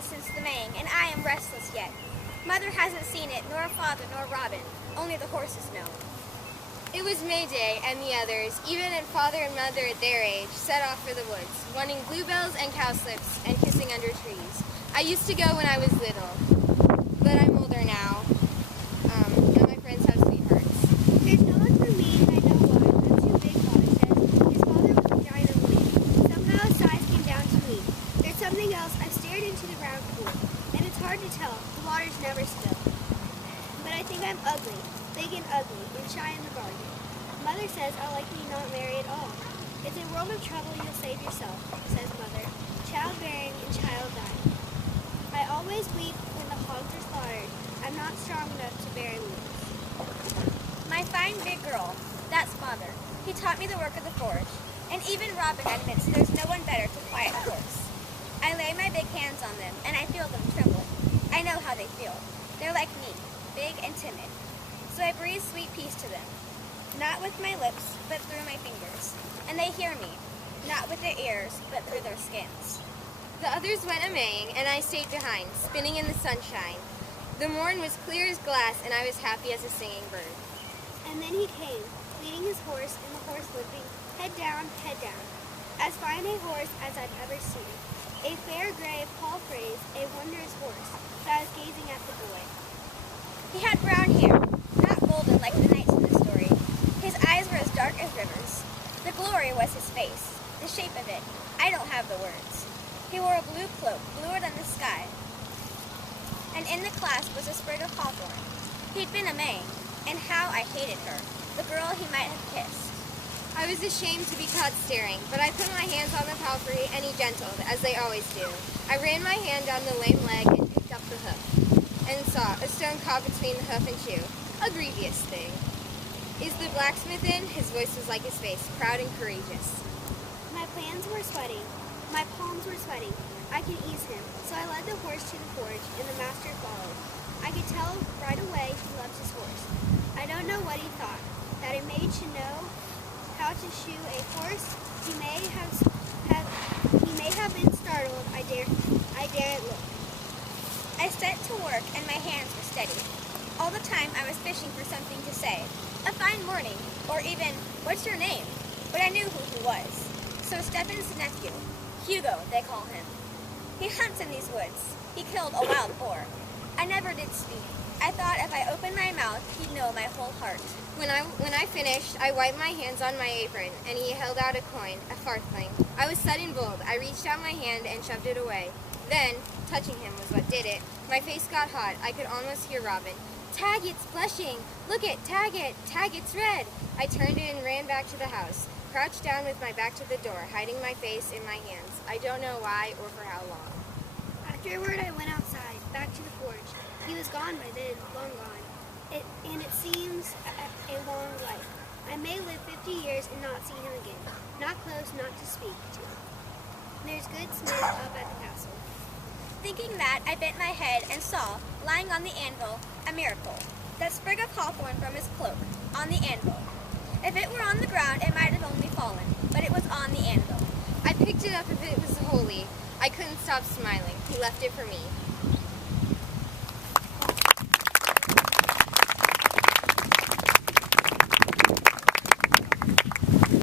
been since the Maying, and I am restless yet. Mother hasn't seen it, nor father, nor Robin. Only the horses know. It was May Day, and the others, even and father and mother at their age, set off for the woods, wanting bluebells and cowslips and kissing under trees. I used to go when I was little, but I'm older now, and my friends have sweethearts. There's no one for me, and I know why. I'm too big, Father says. His father was a giant of weight. Somehow his size came down to me. There's something else. I've stared into the round pool, and it's hard to tell. The water's never still. But I think I'm ugly, big and ugly, and shy in the garden. Mother says I'll likely not marry at all. It's a world of trouble, you'll save yourself, says Mother. Childbearing and child dying. I always weep when the hogs are slaughtered. I'm not strong enough to bear and lose. My fine big girl, that's Father. He taught me the work of the forge. And even Robin admits there's no one better to quiet a horse. I lay my big hands on them, and I feel them trembling. I know how they feel. They're like me, big and timid. So I breathe sweet peace to them. Not with my lips, but through my fingers. And they hear me, not with their ears, but through their skins. The others went a-maying, and I stayed behind, spinning in the sunshine. The morn was clear as glass, and I was happy as a singing bird. And then he came, leading his horse, and the horse limping, head down, as fine a horse as I've ever seen. A fair gray, Paul phrase, a wondrous horse, but I was gazing at the boy. He had brown hair, not golden like the knights in the story. His eyes were as dark as rivers. The glory was his face, the shape of it. I don't have the words. He wore a blue cloak, bluer than the sky, and in the clasp was a sprig of hawthorn. He'd been a Maying, and how I hated her, the girl he might have kissed. I was ashamed to be caught staring, but I put my hands on the palfrey, and he gentled, as they always do. I ran my hand down the lame leg and picked up the hoof, and saw a stone caught between the hoof and shoe. A grievous thing. Is the blacksmith in? His voice was like his face, proud and courageous. My palms were sweating. I could ease him, so I led the horse to the forge, and the master followed. I could tell right away he loved his horse. I don't know what he thought, that a maid should know how to shoe a horse. He may have been startled. I daren't look. I set to work, and my hands were steady. All the time I was fishing for something to say. A fine morning, or even, what's your name? But I knew who he was. So Stefan's nephew, Hugo, they call him. He hunts in these woods. He killed a wild boar. I never did speak. I thought if I opened my mouth, he'd know my whole heart. When I finished, I wiped my hands on my apron, and he held out a coin, a farthing. I was sudden bold. I reached out my hand and shoved it away. Then, touching him was what did it. My face got hot. I could almost hear Robin. Tag, it's blushing. Look it, tag, it's red. I turned it and ran back to the house, crouched down with my back to the door, hiding my face in my hands. I don't know why or for how long. Afterward, I went outside, back to the forge. He was gone by then, long gone. And it seems a long life. I may live 50 years and not see him again. Not close, not to speak to. There's good Smith up at the castle. Thinking that, I bent my head and saw, lying on the anvil, a miracle. That sprig of hawthorn from his cloak, on the anvil. If it were on the ground, it might have only fallen, but it was on the anvil. I picked it up if it was holy. I couldn't stop smiling. He left it for me.